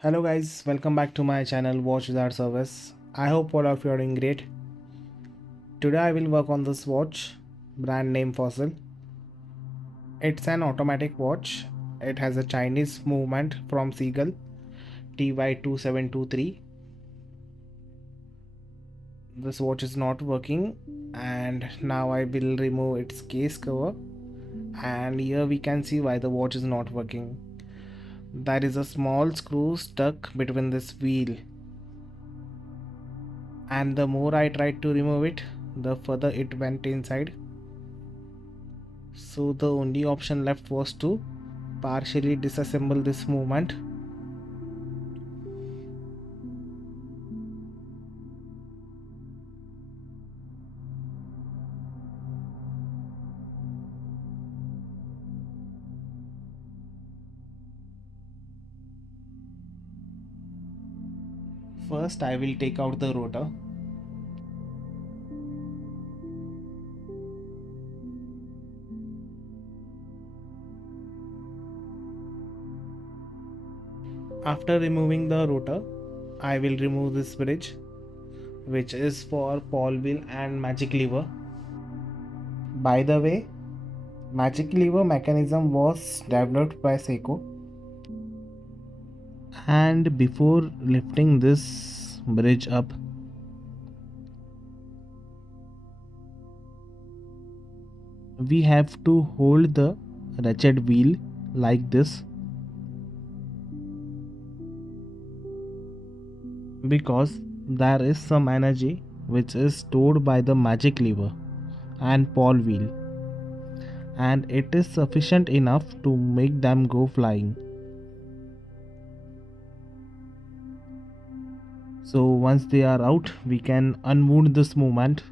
Hello guys, welcome back to my channel Watch Wizard Service. I hope all of you are doing great. Today I will work on this watch, brand name Fossil. It's an automatic watch. It has a Chinese movement from Seagull TY2723. This watch is not working and now I will remove its case cover, and here we can see why the watch is not working. There is a small screw stuck between this wheel, and the more I tried to remove it, the further it went inside. So the only option left was to partially disassemble this movement. First I will take out the rotor. After removing the rotor, I will remove this bridge, which is for pawl wheel and magic lever. By the way, magic lever mechanism was developed by Seiko, and before lifting this bridge up, we have to hold the ratchet wheel like this, because there is some energy which is stored by the magic lever and pawl wheel, and it is sufficient enough to make them go flying. So once they are out, we can unwound this movement.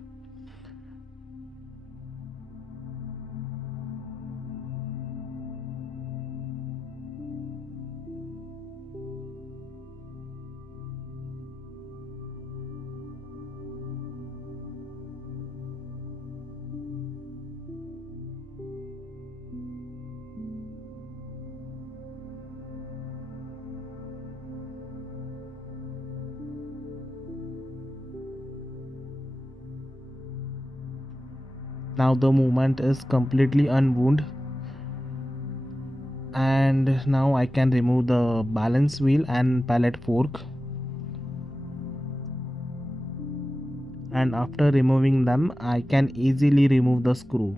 Now the movement is completely unwound, and now I can remove the balance wheel and pallet fork. And after removing them, I can easily remove the screw.